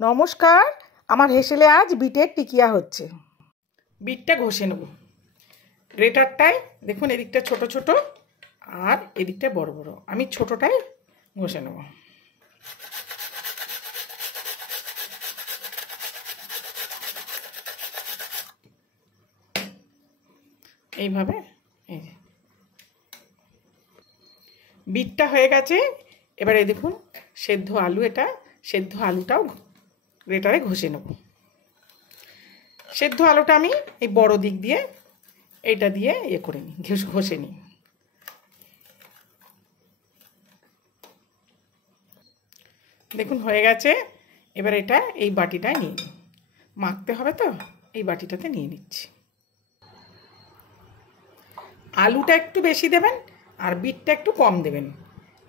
নমস্কার, আমার হেসেলে আজ বিটের টিকিয়া হচ্ছে। বিটটা ঘষে নেব গ্রেটারটায়। দেখুন এদিকটা ছোট ছোট আর এদিকটা বড় বড়। আমি ছোটটাই ঘষে নেব। এইভাবে এই যে বিটটা হয়ে গেছে। এবারে দেখুন সেদ্ধ আলু, এটা সেদ্ধ আলুটাও গ্রেটারে ঘষে নেব। সেদ্ধ আলুটা আমি এই বড় দিক দিয়ে এইটা দিয়ে করে নিই, ঘষে নিই। দেখুন হয়ে গেছে। এবার এটা এই বাটিটায় নিয়ে নিই, মাখতে হবে তো এই বাটিটাতে নিয়ে নিচ্ছি। আলুটা একটু বেশি দেবেন আর বিটটা একটু কম দেবেন।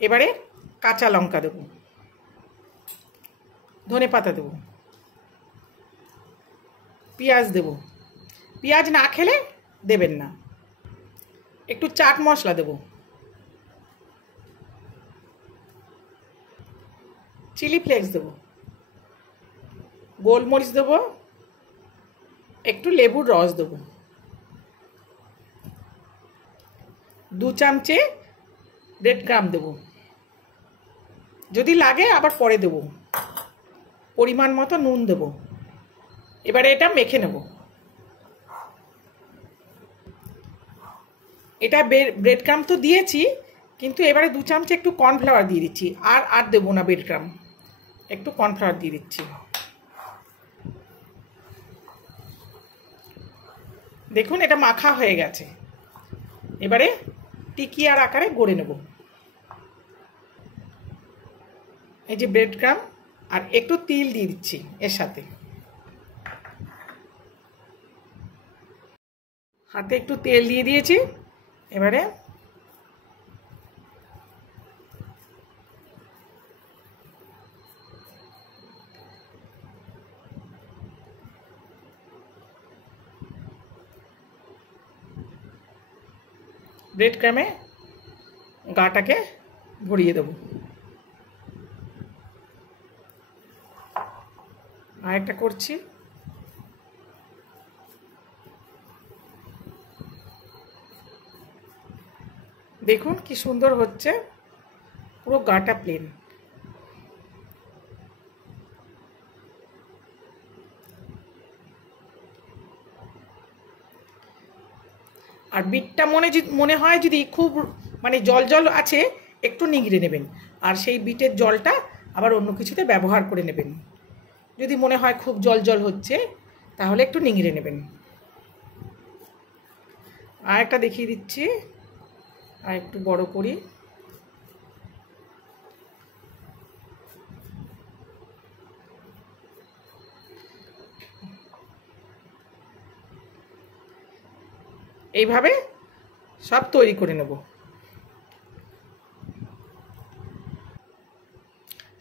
এবারে কাঁচা লঙ্কা দেব, ধনে পাতা দেব, পেঁয়াজ দেব। পেঁয়াজ না খেলে দেবেন না। একটু চাট মশলা দেব, চিলি ফ্লেক্স দেব, গোলমরিচ দেব, একটু লেবুর রস দেব, 2 চামচে ব্রেড ক্রাম্ব দেব। যদি লাগে আবার পরে দেব। পরিমাণ মতো নুন দেব। এবারে এটা মেখে নেব। এটা ব্রেড ক্রাম্ব তো দিয়েছি, কিন্তু এবারে 2 চামচে একটু কর্নফ্লাওয়ার দিয়ে দিচ্ছি। আর দেবো না ব্রেড ক্রাম্ব, একটু কর্নফ্লাওয়ার দিয়ে দিচ্ছি। দেখুন এটা মাখা হয়ে গেছে। এবারে টিকিয়ার আকারে গড়ে নেব। এই যে ব্রেড ক্রাম্ব আর একটু তিল দিয়ে দিচ্ছি এর সাথে। হাতে একটু তেল দিয়ে দিয়েছি। এবারে ব্রেড ক্রামে গাটাকে ভরিয়ে দেব। আর একটা করছি। দেখুন কি সুন্দর হচ্ছে, পুরো গাটা প্লেন। আর বিটটা মনে হয় যদি খুব জল জল আছে, একটু নিগড়ে নেবেন। আর সেই বিটের জলটা আবার অন্য কিছুতে ব্যবহার করে নেবেন। যদি মনে হয় খুব জল জল হচ্ছে, তাহলে একটু নিগড়ে নেবেন। আর একটা দেখিয়ে দিচ্ছি, আর একটু বড় করি। এইভাবে সব তৈরি করে নেব।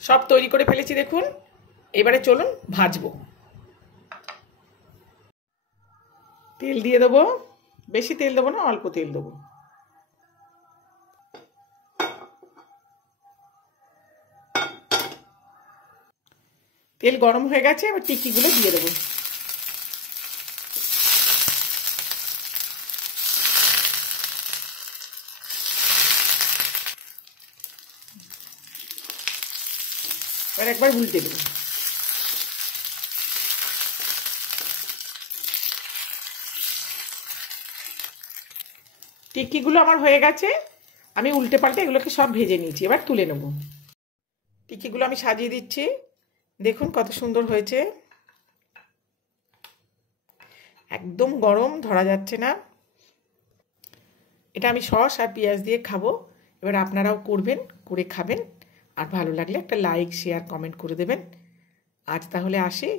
সব তৈরি করে ফেলেছি দেখুন। এবারে চলুন ভাজবো। তেল দিয়ে দেবো, বেশি তেল দেবো না, অল্প তেল দেবো। তেল গরম হয়ে গেছে, এবার টিকিগুলো দিয়ে দেবো। এবার একবার উল্টে দেবো। টিকিগুলো আমার হয়ে গেছে। আমি উল্টে পাল্টে এগুলোকে সব ভেজে নিয়েছি। এবার তুলে নেব। টিকিগুলো আমি সাজিয়ে দিচ্ছি। দেখুন কত সুন্দর হয়েছে, একদম গরম, ধরা যাচ্ছে না। এটা আমি সস আর পেঁয়াজ দিয়ে খাবো। এবার আপনারাও করবেন, করে খাবেন। আর ভালো লাগলে একটা লাইক, শেয়ার, কমেন্ট করে দেবেন। আজ তাহলে আসি,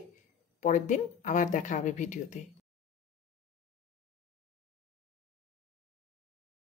পরের দিন আবার দেখা হবে ভিডিওতে।